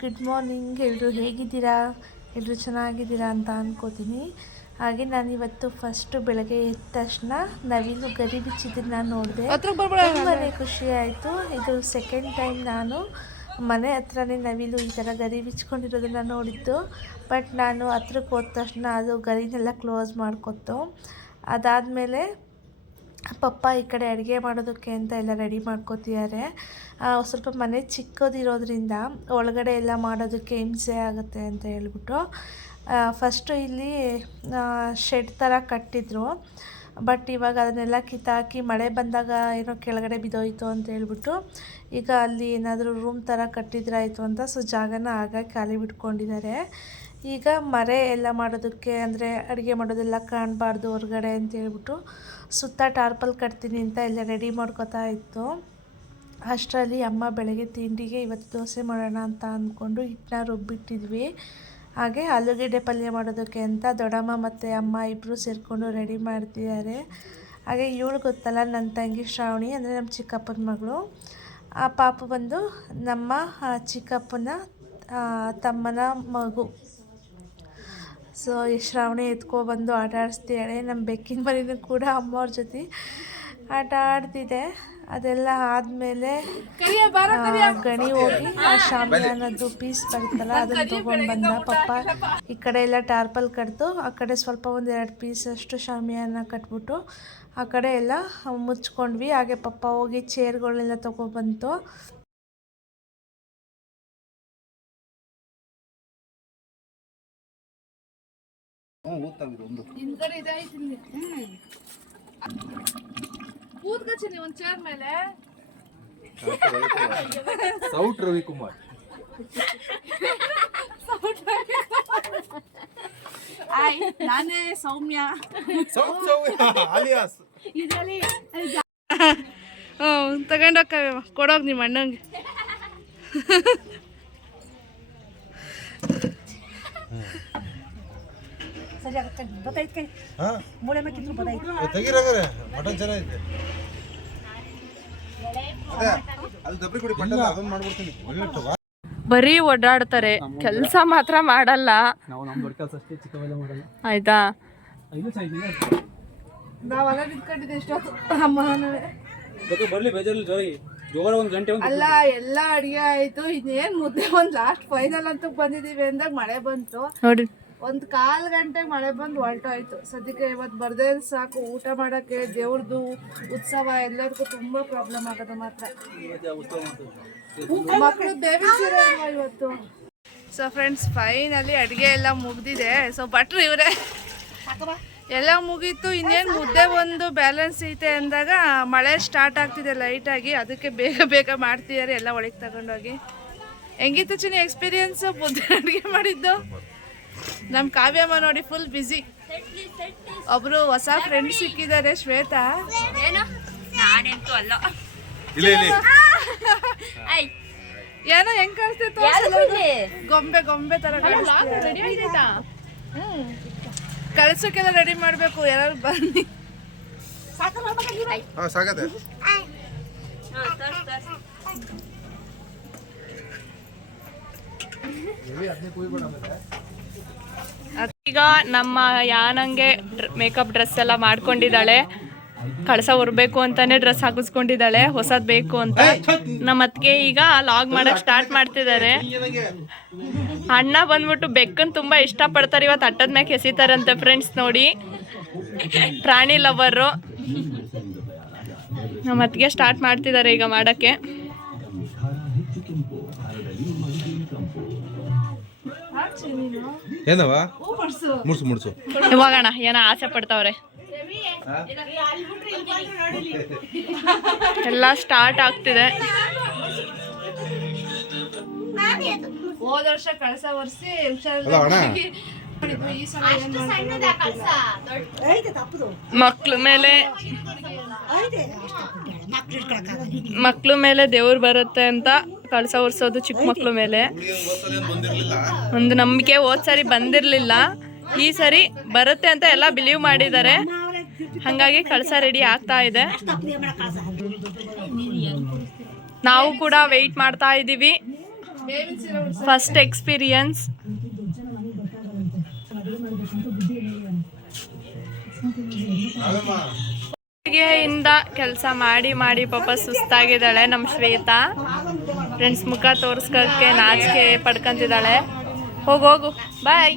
Good morning ಎಲ್ಲರೂ ಹೇಗಿದ್ದೀರಾ? ಎಲ್ಲರೂ ಚೆನ್ನಾಗಿದ್ದೀರಾ ಅಂತ ಅಂದ್ಕೋತೀನಿ ಹಾಗೆ ನಾನು ಇವತ್ತು ಫಸ್ಟು ಬೆಳಗ್ಗೆ ಎದ್ದ ತಕ್ಷಣ ನವಿಲು ಗರಿ ಬಿಚ್ಚಿದ್ದನ್ನ ನೋಡಿದೆ. ತುಂಬಾ ಖುಷಿ ಆಯಿತು. ಇದು ಸೆಕೆಂಡ್ ಟೈಮ್ ನಾನು ಮನೆ ಹತ್ರನೇ ನವಿಲು ಈ ಥರ ಗರಿ ಬಿಚ್ಕೊಂಡಿರೋದನ್ನ ನೋಡಿದ್ದು. ಬಟ್ ನಾನು ಹತ್ರಕ್ಕೆ ಹೋದ ತಕ್ಷಣ ಅದು ಗರಿನೆಲ್ಲ ಕ್ಲೋಸ್ ಮಾಡ್ಕೊತು ಅದಾದಮೇಲೆ ಪಪ್ಪ ಈ ಕಡೆ ಅಡುಗೆ ಮಾಡೋದಕ್ಕೆ ಅಂತ ಎಲ್ಲ ರೆಡಿ ಮಾಡ್ಕೋತಿದ್ದಾರೆ. ಸ್ವಲ್ಪ ಮನೆ ಚಿಕ್ಕದಿರೋದ್ರಿಂದ ಒಳಗಡೆ ಎಲ್ಲ ಮಾಡೋದಕ್ಕೆ ಹಿಂಸೆ ಆಗುತ್ತೆ ಅಂತ ಹೇಳ್ಬಿಟ್ಟು ಫಸ್ಟು ಇಲ್ಲಿ ಶೆಡ್ ಥರ ಕಟ್ಟಿದ್ರು. ಬಟ್ ಇವಾಗ ಅದನ್ನೆಲ್ಲ ಕಿತ್ತಾಕಿ ಮಳೆ ಬಂದಾಗ ಏನೋ ಕೆಳಗಡೆ ಬಿದ್ದೋಯ್ತು ಅಂತ ಹೇಳ್ಬಿಟ್ಟು, ಈಗ ಅಲ್ಲಿ ಏನಾದರೂ ರೂಮ್ ಥರ ಕಟ್ಟಿದ್ರಾಯಿತು ಅಂತ ಸೊ ಜಾಗನ ಆಗ ಖಾಲಿ ಬಿಟ್ಕೊಂಡಿದ್ದಾರೆ. ಈಗ ಮರೆ ಎಲ್ಲ ಮಾಡೋದಕ್ಕೆ ಅಂದರೆ ಅಡುಗೆ ಮಾಡೋದೆಲ್ಲ ಕಾಣಬಾರ್ದು ಹೊರಗಡೆ ಅಂತ ಹೇಳ್ಬಿಟ್ಟು ಸುತ್ತ ಟಾರ್ಪಲ್ ಕಟ್ತೀನಿ ಅಂತ ಎಲ್ಲ ರೆಡಿ ಮಾಡ್ಕೊತಾ ಇತ್ತು. ಅಷ್ಟರಲ್ಲಿ ಅಮ್ಮ ಬೆಳಗ್ಗೆ ತಿಂಡಿಗೆ ಇವತ್ತು ದೋಸೆ ಮಾಡೋಣ ಅಂತ ಅಂದ್ಕೊಂಡು ಹಿಟ್ಟನ್ನ ರುಬ್ಬಿಟ್ಟಿದ್ವಿ ಹಾಗೆ ಆಲೂಗೆಡ್ಡೆ ಪಲ್ಯ ಮಾಡೋದಕ್ಕೆ ಅಂತ ದೊಡ್ಡಮ್ಮ ಮತ್ತು ಅಮ್ಮ ಇಬ್ಬರು ಸೇರಿಕೊಂಡು ರೆಡಿ ಮಾಡ್ತಿದ್ದಾರೆ. ಹಾಗೆ ಇವಳು ಗೊತ್ತಲ್ಲ ನನ್ನ ತಂಗಿ ಶ್ರಾವಣಿ ಅಂದರೆ ನಮ್ಮ ಚಿಕ್ಕಪ್ಪನ ಮಗಳು. ಆ ಪಾಪು ಬಂದು ನಮ್ಮ ಚಿಕ್ಕಪ್ಪನ ತಮ್ಮನ ಮಗು. ಸೊ ಈ ಶ್ರಾವಣಿ ಎತ್ಕೊಬಂದು ಆಟ ಆಡಿಸ್ತಿದ್ದಾಳೆ ನಮ್ಮ ಬೆಕ್ಕಿನ ಮರಿನೂ ಕೂಡ ಅಮ್ಮವ್ರ ಜೊತೆ ಆಟ ಆಡ್ತಿದೆ ಅದೆಲ್ಲ ಆದಮೇಲೆ ಗಣಿ ಹೋಗಿ ಆ ಶಾಮಿಯಾನದ್ದು ಪೀಸ್ ಬರುತ್ತಲ್ಲ ಅದನ್ನ ತೊಗೊಂಡು ಬಂದ ಪಪ್ಪ. ಈ ಕಡೆ ಎಲ್ಲ ಟಾರ್ಪಲ್ ಕಟ್ತು ಆ ಕಡೆ ಸ್ವಲ್ಪ ಒಂದು ಎರಡು ಪೀಸ್ ಅಷ್ಟು ಶಾಮಿಯಾನ ಕಟ್ಬಿಟ್ಟು ಆ ಕಡೆ ಎಲ್ಲ ಮುಚ್ಕೊಂಡ್ವಿ. ಹಾಗೆ ಪಪ್ಪ ಹೋಗಿ ಚೇರ್ಗಳೆಲ್ಲ ತೊಗೊಬಂತು. ಹಿಂದ್ಗಡೆ ಇದಾಯ್ತು. ಇಲ್ಲಿ ಕೂತ್ಕಚ್ಚಿ ನೀವು ಒಂದ್ ಚೇರ್ ಮೇಲೆ. ಸೌಟ್ ರವಿಕುಮಾರ್. ನಾನೇ ಸೌಮ್ಯ. ಇದರಲ್ಲಿ ಹ್ಞೂ ತಗೊಂಡೋಗ ಕೊಡೋಗಿ ನಿಮ್ಮ ಅಣ್ಣಂಗೆ. ಸರಿ ಆಗುತ್ತೆ ಕೈ ಹಾ. ಮೂಳೆ ಮೇಕಿದ್ರು ಗೊತ್ತಾಯ್ತು ತೆಗಿರಾಗರೆ ಮಟನ್ ಚೆನ್ನಾಗಿದೆ. ಅದೇ ಕುಡಿ ಅದನ್ನ ಮಾಡ್ಬಿಡ್ತೀನಿ. ಬರೀ ಓಡಾಡ್ತಾರೆ. ಕೆಲಸ ಮಾತ್ರ ಮಾಡಲ್ಲ. ನಾವು ನಮ್ಮ ದೊಡ್ಡ ಕೆಲಸ ಅಷ್ಟೇ ಚಿಕ್ಕವೆಲ್ಲ ಮಾಡಲ್ಲ. ಆಯ್ತಾ? ಐದು ಸಾಯ್ತೀನಿ ನಾವೆಲ್ಲ ನಿಂತ್ಕೊಂಡಿದ್ದೆ ಎಷ್ಟೊತ್ತು ಅಮ್ಮ ಗೊತ್ತು ಬರ್ಲಿ ಬೇಜಾರಲ್ಲಿ ಜೋರಿ ಜೋರ ಒಂದು ಗಂಟೆ ಒಂದು ಅಲ್ಲ ಎಲ್ಲ ಅಡಿಗೆ ಆಯ್ತು. ಇನ್ನೇನ್ ಮುದ್ದೆ ಒಂದ್ ಲಾಸ್ಟ್ ಫೈನಲ್ ಅಂತ ಬಂದಿದೀವಿ ಅಂದಾಗ ಮಳೆ ಬಂತು. ನೋಡಿ ಒಂದ್ ಕಾಲ್ ಗಂಟೆ ಮಳೆ ಬಂದು ಹೊರಟೋಯ್ತು. ಸದ್ಯಕ್ಕೆ ಇವತ್ತು ಬರ್ದೇ ಸಾಕು. ಊಟ ಮಾಡಕ್ಕೆ ದೇವ್ರದ್ದು ಉತ್ಸವ ಎಲ್ಲರಿಗೂ ತುಂಬಾ ಪ್ರಾಬ್ಲಮ್ ಆಗೋದು ಮಾತ್ರ. ಮಕ್ಕಳು ಬೇಬಿ ಸೀರೆ ಇಲ್ವಾ ಇವತ್ತು? ಸೊ ಫ್ರೆಂಡ್ಸ್ ಫೈನಲಿ ಅಡುಗೆ ಎಲ್ಲ ಮುಗ್ದಿದೆ. ಸೊ ಭಟ್ರು ಇವರೇ. ಎಲ್ಲ ಮುಗೀತು. ಇನ್ನೇನು ಮುದ್ದೆ ಒಂದು ಬ್ಯಾಲೆನ್ಸ್ ಐತೆ ಅಂದಾಗ ಮಳೆ ಸ್ಟಾರ್ಟ್ ಆಗ್ತಿದೆ ಲೈಟಾಗಿ ಅದಕ್ಕೆ ಬೇಗ ಬೇಗ ಮಾಡ್ತಿದ್ದಾರೆ ಎಲ್ಲ ಒಳಗೆ ತಗೊಂಡೋಗಿ. ಹೆಂಗಿತ್ತು ಚಿನ್ನ ಎಕ್ಸ್ಪೀರಿಯನ್ಸ್ ಮುದ್ದೆ ಅಡುಗೆ ಮಾಡಿದ್ದು? ನಮ್ಮ ಕಾವ್ಯಮ್ಮ ನೋಡಿ ಫುಲ್ ಬ್ಯುಸಿ ಒಬ್ರು ಹೊಸ ಫ್ರೆಂಡ್ ಸಿಕ್ಕಿದ್ದಾರೆ ಶ್ವೇತಾ. ಇಲ್ಲ ಇಲ್ಲಿ. ಏನೋ ಹೆಂಗ್ ಕಾಣಿಸ್ತಿತ್ತು ಗೊಂಬೆ ಗೊಂಬೆ ತರ ಕಳ್ಸಕ್ಕೆಲ್ಲ ರೆಡಿ ಮಾಡ್ಬೇಕು ಯಾರು ಬನ್ನಿ. ಹಾ ಸಾಕತ್ತೆ ಈಗ ನಮ್ಮ ಯಾನಂಗೆ ಮೇಕಪ್ ಡ್ರೆಸ್ ಎಲ್ಲ ಮಾಡ್ಕೊಂಡಿದ್ದಾಳೆ. ಕಳಸ ಹೊರಬೇಕು ಅಂತಾನೆ ಡ್ರೆಸ್ ಹಾಕಿಸ್ಕೊಂಡಿದ್ದಾಳೆ. ಹೊಸದ್ ಬೇಕು ಅಂತ. ನಮ್ಮ ಅತ್ತಿಗೆ ಈಗ ಲಾಗ್ ಮಾಡಕ್ ಸ್ಟಾರ್ಟ್ ಮಾಡ್ತಿದ್ದಾರೆ. ಅಣ್ಣ ಬಂದ್ಬಿಟ್ಟು ಬೆಕ್ಕನ್ ತುಂಬಾ ಇಷ್ಟ ಇಷ್ಟಪಡ್ತಾರೆ. ಇವತ್ತು ಅಟ್ಟದ ಮ್ಯಾಕ್ ಎಸಿತಾರಂತೆ ಫ್ರೆಂಡ್ಸ್ ನೋಡಿ. ಪ್ರಾಣಿ ಲವರು ನಮ್ಮ ಅತ್ತಿಗೆ ಸ್ಟಾರ್ಟ್ ಮಾಡ್ತಿದ್ದಾರೆ ಈಗ ಮಾಡಕ್ಕೆ. ಏನವ ಮುಡ್ಸು ಮುಡ್ಸು. ಇವಾಗಣ ಏನ ಆಸೆ ಪಡ್ತಾವ್ರೆ? ಎಲ್ಲ ಸ್ಟಾರ್ಟ್ ಆಗ್ತಿದೆ. ಹೋದ ವರ್ಷ ಕಳಸ ಒರೆಸಿ ಅಲ್ಲ ಮಕ್ಳ ಮೇಲೆ ಮಕ್ಳು ಮೇಲೆ ದೇವ್ರು ಬರುತ್ತೆ ಅಂತ ಕಳಸ ಒರ್ಸೋದು ಚಿಕ್ಕ ಮಕ್ಳ ಮೇಲೆ. ಒಂದು ನಂಬಿಕೆ ಹೋದ್ ಸರಿ ಬಂದಿರ್ಲಿಲ್ಲ. ಈ ಸರಿ ಬರುತ್ತೆ ಅಂತ ಎಲ್ಲ ಬಿಲೀವ್ ಮಾಡಿದ್ದಾರೆ. ಹಂಗಾಗಿ ಕಳಸ ರೆಡಿ ಆಗ್ತಾ ಇದೆ. ನಾವು ಕೂಡ ವೆಯ್ಟ್ ಮಾಡ್ತಾ ಇದ್ದೀವಿ ಫಸ್ಟ್ ಎಕ್ಸ್ಪೀರಿಯನ್ಸ್ ಇಂದ ಕೆಲಸ ಮಾಡಿ ಮಾಡಿ ಪಾಪ ಸುಸ್ತಾಗಿದ್ದಾಳೆ ನಮ್ಮ ಶ್ವೇತಾ. ಫ್ರೆಂಡ್ಸ್ ಮುಖ ತೋರ್ಸ್ಕೊಳಕ್ಕೆ ನಾಚಿಕೆ ಪಡ್ಕೊಂತಿದ್ದಾಳೆ. ಹೋಗು ಹೋಗು. ಬಾಯ್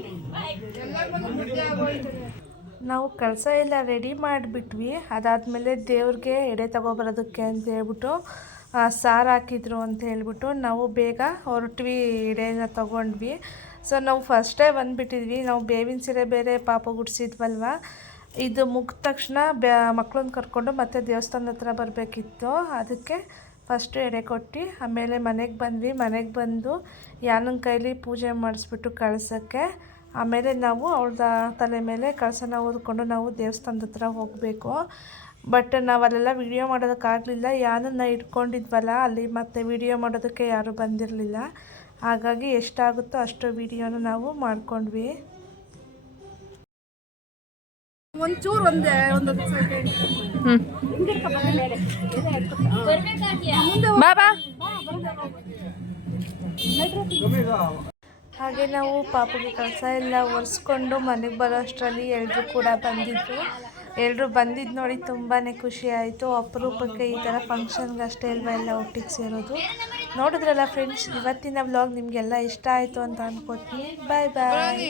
ನಾವು ಕೆಲಸ ಎಲ್ಲ ರೆಡಿ ಮಾಡಿಬಿಟ್ವಿ. ಅದಾದಮೇಲೆ ದೇವ್ರಿಗೆ ಎಡೆ ತಗೊಬರೋದಕ್ಕೆ ಅಂತ ಹೇಳ್ಬಿಟ್ಟು ಸಾರು ಹಾಕಿದ್ರು ಅಂತ ಹೇಳ್ಬಿಟ್ಟು ನಾವು ಬೇಗ ಹೊರಟ್ವಿ, ಎಡೆನ ತಗೊಂಡ್ವಿ. ಸೊ ನಾವು ಫಸ್ಟೇ ಬಂದುಬಿಟ್ಟಿದ್ವಿ. ನಾವು ಬೇವಿನ ಸೀರೆ ಬೇರೆ ಪಾಪ ಗುಡ್ಸಿದ್ವಲ್ವ? ಇದು ಮುಗಿದ ತಕ್ಷಣ ಬ್ಯಾ ಮಕ್ಳನ್ನ ಕರ್ಕೊಂಡು ಮತ್ತೆ ದೇವಸ್ಥಾನದ ಹತ್ರ ಬರಬೇಕಿತ್ತು. ಅದಕ್ಕೆ ಫಸ್ಟು ಎಡೆ ಕೊಟ್ಟು, ಆಮೇಲೆ ಮನೆಗೆ ಬಂದ್ವಿ. ಮನೆಗೆ ಬಂದು ಯಾನನ ಕೈಲಿ ಪೂಜೆ ಮಾಡಿಸ್ಬಿಟ್ಟು ಕಳ್ಸೋಕ್ಕೆ. ಆಮೇಲೆ ನಾವು ಅವಳ್ದ ತಲೆ ಮೇಲೆ ಕಳಸನ ಓದ್ಕೊಂಡು ನಾವು ದೇವಸ್ಥಾನದ ಹತ್ರ ಹೋಗಬೇಕು. ಬಟ್ ನಾವು ಅಲ್ಲೆಲ್ಲ ವಿಡಿಯೋ ಮಾಡೋದಕ್ಕಾಗಲಿಲ್ಲ. ಯಾನನ್ನ ಇಟ್ಕೊಂಡಿದ್ವಲ್ಲ, ಅಲ್ಲಿ ಮತ್ತೆ ವಿಡಿಯೋ ಮಾಡೋದಕ್ಕೆ ಯಾರೂ ಬಂದಿರಲಿಲ್ಲ. ಹಾಗಾಗಿ ಎಷ್ಟಾಗುತ್ತೋ ಅಷ್ಟು ವಿಡಿಯೋನ ನಾವು ಮಾಡ್ಕೊಂಡ್ವಿ. ಒಂಚೂರು ಒಂದೇ ಸೆಕೆಂಡ್. ಬಾ ಬಾ. ಹಾಗೆ ನಾವು ಪಾಪಗೆ ಕೆಲಸ ಎಲ್ಲ ಒರೆಸ್ಕೊಂಡು ಮನೆಗೆ ಬರೋ ಅಷ್ಟರಲ್ಲಿ ಎಲ್ಲರೂ ಕೂಡ ಬಂದಿದ್ದರು ಎಲ್ಲರೂ ಬಂದಿದ್ದು ನೋಡಿ ತುಂಬಾ ಖುಷಿ ಆಯಿತು. ಅಪರೂಪಕ್ಕೆ ಈ ಥರ ಫಂಕ್ಷನ್ಗೆ ಅಷ್ಟೇ ಅಲ್ವಾ ಎಲ್ಲ ಒಟ್ಟಿಗೆ ಸೇರೋದು. ನೋಡಿದ್ರಲ್ಲ ಫ್ರೆಂಡ್ಸ್ ಇವತ್ತಿನ ವ್ಲಾಗ್ ನಿಮಗೆಲ್ಲ ಇಷ್ಟ ಆಯಿತು ಅಂತ ಅನ್ಕೋತೀನಿ ಬಾಯ್ ಬಾಯ್